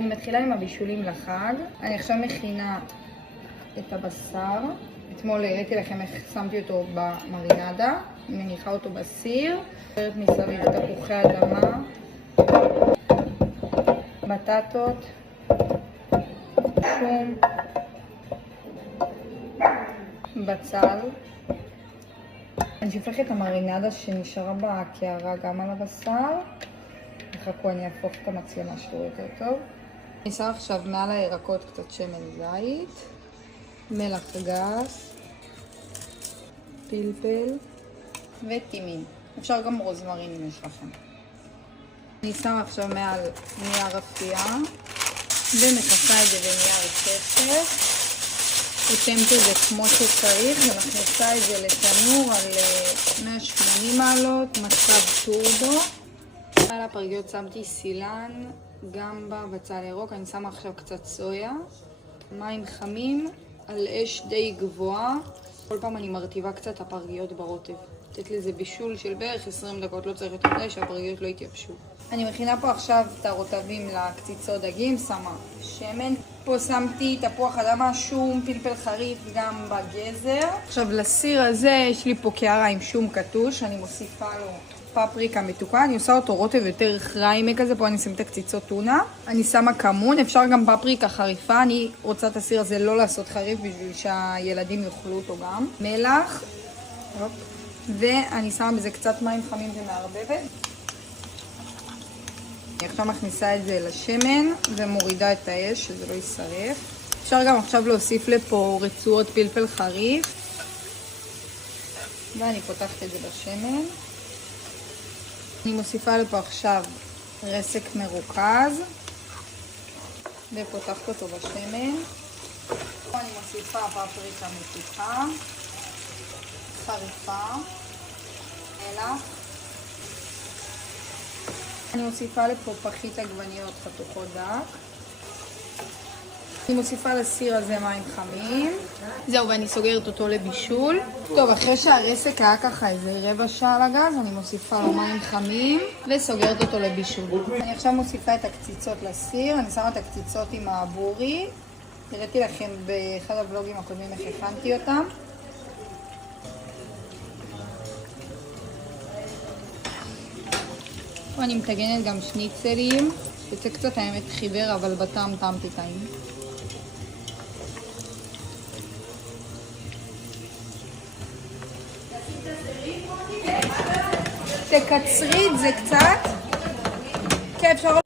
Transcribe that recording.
אני מתחילה עם הבישולים לחג. אני עכשיו מכינה את הבשר. אתמול הראיתי לכם איך שמתי אותו במרינדה. אני מניחה אותו בסיר. עוברת מסביב תפוחי אדמה, בטטות, שום, בצל. אני שופכת את המרינדה שנשארה בקערה גם על הבשר. חכו, אני אהפוך את המצלמה שתראו יותר טוב. אני שם עכשיו מעל הירקות קצת שמן זית, מלח גס, פלפל וטימין. אפשר גם רוזמרין אם יש לכם. אני שמה עכשיו מעל נייר אפייה ומכסה את זה בנייר שפך. חותמת את זה כמו שצריך ומכניסה את זה לתנור על 180 מעלות, מצב טורבו. על הפרגיות שמתי סילן, גמבה, בצל ירוק. אני שמה עכשיו קצת סויה, מים חמים על אש די גבוהה. כל פעם אני מרטיבה קצת הפרגיות ברוטב. לתת לזה בישול של בערך 20 דקות, לא צריך יותר מדי שהפרגיות לא יתייבשו. אני מכינה פה עכשיו את הרוטבים לקציצות דגים, שמה שמן. פה שמתי תפוח אדמה, שום, פלפל חריף, גם בגזר. עכשיו לסיר הזה יש לי פה קערה עם שום קטוש, אני מוסיפה לו פפריקה מתוקה. אני עושה אותו רוטב יותר חריימה כזה, פה אני שם את הקציצות טונה. אני שמה כמון, אפשר גם פפריקה חריפה. אני רוצה את הסיר הזה לא לעשות חריף בשביל שהילדים יאכלו אותו גם. מלח. ואני שמה בזה קצת מים חמים ומערבבת. אני עכשיו מכניסה את זה לשמן ומורידה את האש שזה לא יישרף. אפשר גם עכשיו להוסיף לפה רצועות פלפל חריף. ואני פותחת את זה בשמן. אני מוסיפה לפה עכשיו רסק מרוכז ופותחת אותו בשמן. פה אני מוסיפה פפריקה מתוקה, חריפה, מלח. אני מוסיפה לפה פחית עגבניות חתוכות דק. אני מוסיפה לסיר הזה מים חמים. זהו, ואני סוגרת אותו לבישול. טוב, אחרי שהרסק היה ככה איזה רבע שעה על הגז, אני מוסיפה לו מים חמים וסוגרת אותו לבישול. אני עכשיו מוסיפה את הקציצות לסיר. אני שמה את הקציצות עם הבורי. הראיתי לכם באחד הוולוגים הקודמים איך הכנתי אותם. פה אני מתגנת גם שניצלים. זה קצת האמת חיוור, אבל בטעם טעמתי טעים. תקצרי את זה קצת. כן, אפשר